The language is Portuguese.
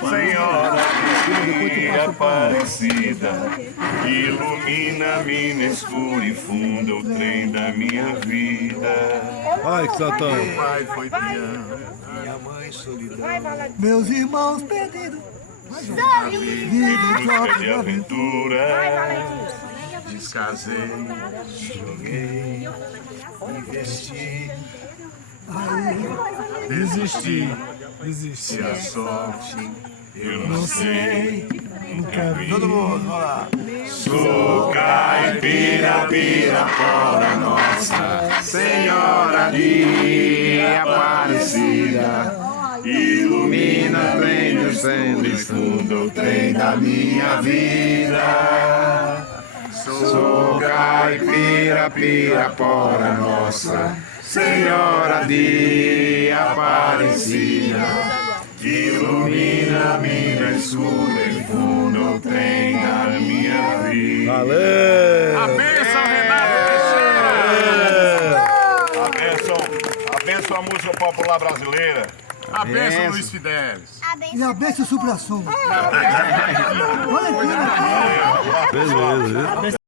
Senhora de Aparecida, ilumina-me no escuro e funda o trem da minha vida. Ai, que satão. Meu pai foi piano, minha mãe solidão. Meus irmãos perdidos. Em busca de aventura, descasei, joguei, investi, desisti. Se a sorte, eu não sei, nunca vi. Todo mundo, vamos lá. Sou caipira, Pirapora, Nossa Senhora de Aparecida, ilumina, prende o centro e funda o trem da minha vida. Sou caipira, Pirapora, Nossa Senhora de Aparecida, ilumina-me no escuro e funda o trem da minha vida. Valeu! A bênção, Renato Teixeira! A bênção a música popular brasileira. A bênção Luiz Fidelis. E a bênção supra-som. Beleza.